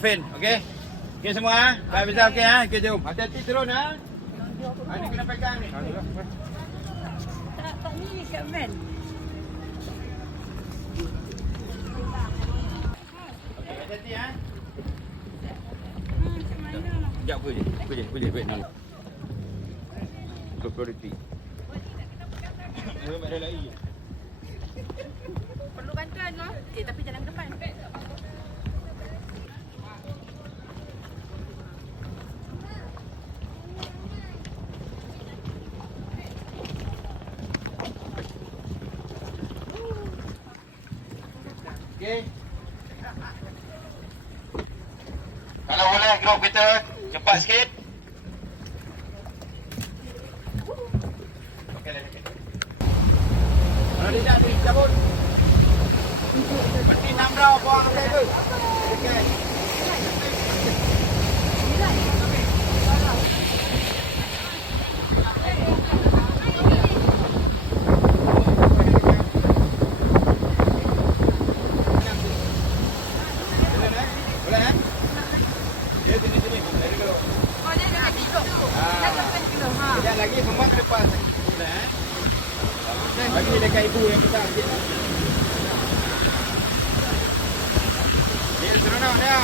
Dolphin, okey? Okey semua ah. Dah bisa okey ah. Okey jom. Hati-hati turun ah. Ini kena pegang ni. Tak ni kat van. Okey, hati-hati ah. Macam mana? Sekejap boleh wait dulu. Security. Ada lagi. Perlu bantuan no? Tapi jalan ke depan. Okey. Kalau boleh group kita cepat sikit. Okeylah sikit. Kalau tidak tu cabut. Mesti 6 rau buang atas tu. Okey. Boleh kan? Dia sini. Dari dulu. Oh dia dekat situ. Dah dekat situ. Ha. Sekejap lagi semua lepas. Boleh eh? Bagi dekat ibu yang besar sikit. Dia seronok dia.